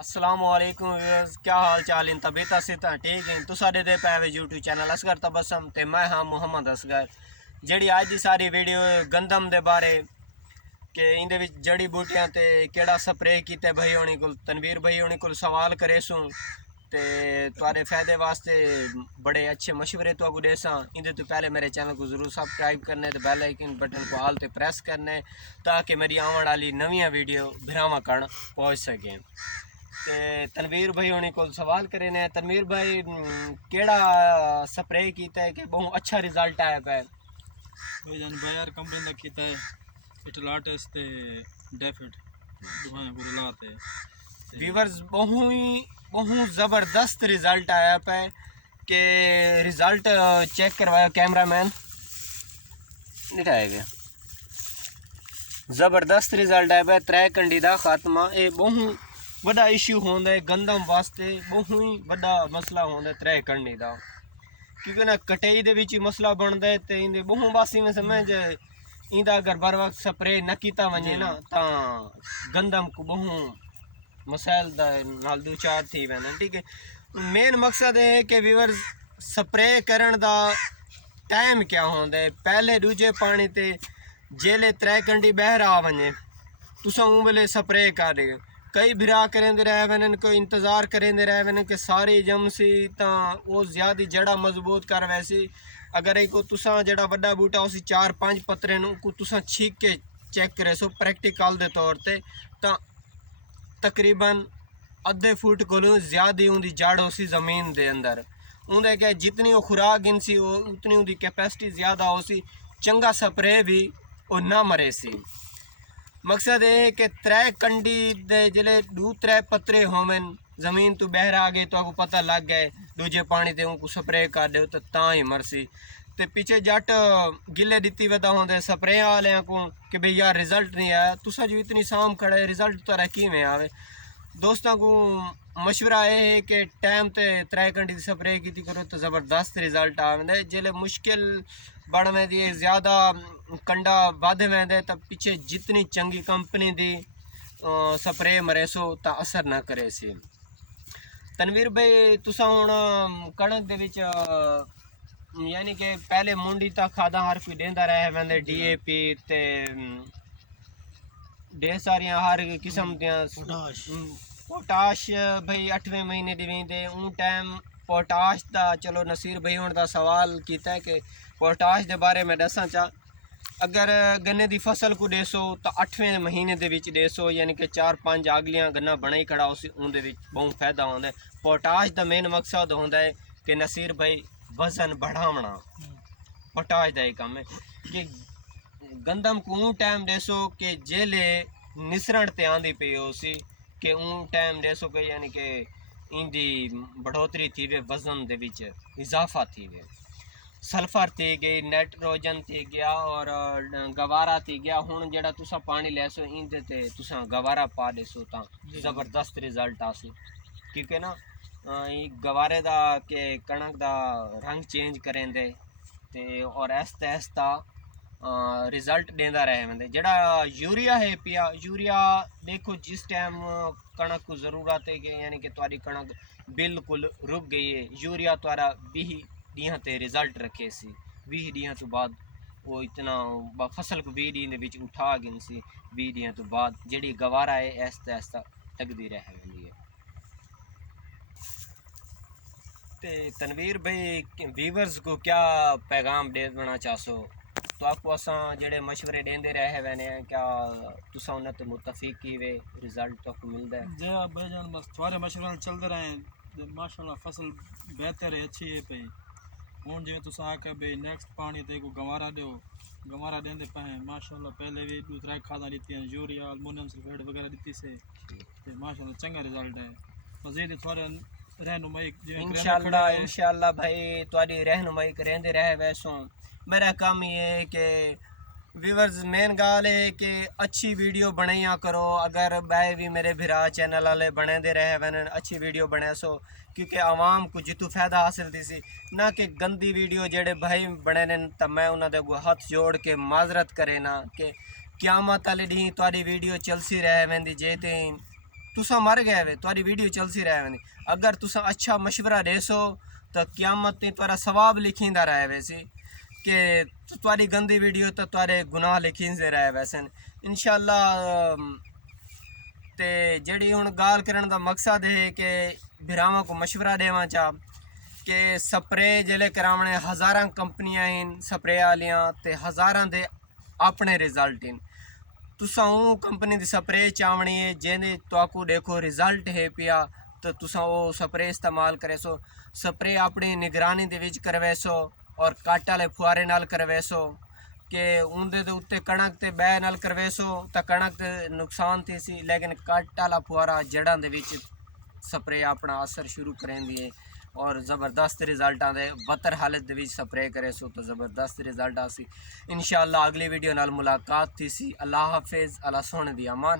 अस्सलाम वालेकुम व्यूअर्स, क्या हाल चाल इन तबीयत सेहत ठीक हैं। तुसा दे पै यूट्यूब चैनल असगर तबसम ते मैं हाँ मुहम्मद असगर। जड़ी अज की सारी वीडियो गंदम दे बारे कि इंदे विच जड़ी बूटियां ते केड़ा स्प्रे कीते भाई होनी को तनवीर भाई होनी को सवाल करे सूँ ते तुहाडे फ़ायदे वास्ते बड़े अच्छे मशवरे तो अगू देसां। इंदे तो पहले मेरे चैनल को ज़रूर सब्सक्राइब करने ते बेल आइकन बटन को आल ते प्रेस करने ताकि मेरी आने वाली नवीं वीडियो बिरामा कण पहुँच सकें। ते तनवीर भाई होनी को सवाल करे ने तनवीर भाई केड़ा स्प्रे कीता है कि बहुत अच्छा रिजल्ट आया है। भाई जान बायर कंपनी का कीता है इटलाटस ते डेफिड दुहां को लाते व्यूअर्स बहुत ज़बरदस्त रिजल्ट आया पे कि रिजल्ट चेक करवाया कैमरामैन दिखाएगा। ज़बरदस्त रिजल्ट आया पे 3 कंडी दा खात्मा। ये बहुत बड़ा इशू होंदा है गंदम वास्ते, बहुत ही बड़ा मसला होंदा 3 कंडी दा क्योंकि ना कटाई दे विच मसला बनता है तो इंदे बहुत बासी में समझ इंदा अगर बर वक्त स्प्रे न किया वजे ना तो गंदम को बहुत मसाइल नाल दो चार थी वैन। ठीक है, मेन मकसद है कि व्यूअर्स स्प्रे करन दा टाइम क्या होंदा है। पहले दूजे पानी ते जेले 3 घंटे बहर आ वजे तुसा उन वेले स्प्रे कर रहे। कई बिरा करेंदे रह वैन, कोई इंतज़ार करेंदे रह वैन कि सारी जमसी तो वो ज़्यादा जड़ा मजबूत कर वैसी। अगर एक तुसा जड़ा वड्डा बूटा उसी 4-5 पत्रे को तुसा छीक के चेक करे सो प्रैक्टिकल दे तौर ते तो तकरीबन अद्धे फुट को ज़्यादा उनकी जड़ हो सी ज़मीन के अंदर। उनके क्या जितनी वो खुराक गिनसी उतनी उनकी कैपेसिटी ज़्यादा हो सी, चंगा स्प्रे भी वो ना मरे सी। मकसद ये है कि 3 कंडी दे जिले 2-3 पत्रे होवन जमीन तो बहर आ गए तो आपको पता लग गए दूजे पानी ते उनको स्प्रे कर दो तो ही मरसी। ते पीछे जट गिले दिती वदा होंदे स्प्रे वाले को कि भाई यार रिजल्ट नहीं आया, तुसा जो इतनी साम खड़े रिजल्ट तो किवें आवे। दोस्तों को मशवरा ये है कि टाइम ते 3 घंटे की स्प्रे की करो तो ज़बरदस्त रिजल्ट आवे। जिले मुश्किल बड़ में दी ज़्यादा कंडा वध वेंदे तो पीछे जितनी चंगी कंपनी दी स्प्रे मरे सो तो असर ना करे सी। तनवीर भाई तुसा हुण कणक दे विच यानी कि पहले मुंडी तक खादा हर कोई देंदा रह वेंदे DAP ते ढेर सारियां हर किस्म दियां पोटाश भाई 8वें महीने दी वेंदे उन टाइम पोटाश दा चलो नसीर भाई हुण दा सवाल कीता है कि पोटाश दे बारे में दसां चा। अगर गन्ने दी फसल को देसो तो 8वें महीने दे विच देसो यानी कि 4-5 अगलियां गन्ना बनाई खड़ा उसी उन दे विच बहुत फायदा होंदा है। पोटाश दा मेन मकसद होंदा है कि नसीर भाई वजन बढ़ावना, पोटाश दा ही काम है कि गंदम को ऊँ टाइम देसो कि जेले निसरण ते आंदी पई होसी कि ऊँ टाइम देसो कि यानी कि इंदी बढ़ोतरी थी वे वजन दे विच इजाफा थी वे। सल्फर थी गई, नाइट्रोजन थी गया और गवारा थी गया। हुण जेड़ा तुसा पानी लेसो इंदे ते तुसा गवारा पा देसो तो ज़बरदस्त रिजल्ट आसी क्योंकि ना गवारे दा के कणक दा रंग चेंज करेंदे ते और आहिस्ता आहिस्ता रिजल्ट देंदा रहे वेंदे। जेड़ा यूरिया है पिया यूरिया देखो जिस टाइम कणक को ज़रूरत है कि यानी कि तुम्हारी कणक बिल्कुल रुक गई है, यूरिया तुम्हारा 20 ॾींहं ते रिजल्ट रखे सी। 20 ॾींहं तो बाद वो इतना फसल को 20 ॾींहं दे विच उठा गिन सी। 20 ॾींहं तो बाद जेड़ी गवारा है आहिस्ता आहिस्ता टकदी रह वेंदी है। ते तनवीर भाई व्यूअर्स को क्या पैगाम देना चाहसो तो आपको असा जेड़े मशवरे देंदे रहे वैने क्या तुसा उन्हें तो मुतफिक की वे रिजल्ट तो मिलता है। जे भाई जान बस थोड़े मशवरे चलते रहे माशाल्लाह फसल बेहतर है अच्छी है पई। हुण जिवें तुसा आखे भाई नेक्स्ट पानी ते को गंवारा दो, गंवारा देंदे पे माशाल्लाह पहले भी 2-3 खादा दी यूरिया अल्मोनियम सल्फेट वगैरह दी से ते माशाल्लाह चंगा रिजल्ट है। मजीद थोड़े रहनुमाई इंशाल्लाह भाई तुहाडी रहनुमाई करेंदे रहे वैसों। मेरा काम ये है कि व्यूअर्स मेन गाल है कि अच्छी वीडियो बनाइया करो। अगर बाय भी मेरे भिरा चैनल वाले बने दे रहे वैन अच्छी वीडियो बने सो क्योंकि आवाम को जितू फायदा हासिल थी सी ना कि गंदी वीडियो जेड़े भाई बने ने तो मैं उन्होंने हाथ जोड़ के माजरत करे ना कि क्यामत वाले डी तुहाडी वीडियो चलसी रहे वेंदी जे ते تسا مر گئے وے تاری ویڈیو چلسی رہے وے اگر تسا اچھا مشورہ دے سو تو قیامت تے تارا ثواب لکھیندا رہے ویسی کہ تاری گندی ویڈیو تو تارے گناہ لکھیندے رہے ویسن انشاءاللہ تے جڑی ہن گال کرن دا مقصد ہے کہ بھراواں کو مشورہ دیواں چاہ کہ سپرے جلے کراونے ہزاراں کمپنیاں ہیں سپرے والیاں تے ہزاراں دے اپنے رزلٹ ہیں تساں اون کمپنی دی سپرے چاونی ہے جیندے تواکو دیکھو رزلٹ ہے پیا تو تساں او سپرے استعمال کرے سو سپرے اپنی نگرانی دے وچ کروے سو اور کٹ والے فوارے نال کروے سو کہ اندے دے اوتے کنک تے بے نال کروے سو تا کنک تے نقصان تھی سی لیکن کٹ والا فوارا جڑاں دے وچ سپرے اپنا اثر شروع کریں ہے اور زبردست رزلٹاں دے بہتر حالت دے وچ سپرے کرے سو تو زبردست رزلٹ آسی انشاءاللہ اگلی ویڈیو نال ملاقات تھی سی اللہ حافظ اللہ سونے دی امان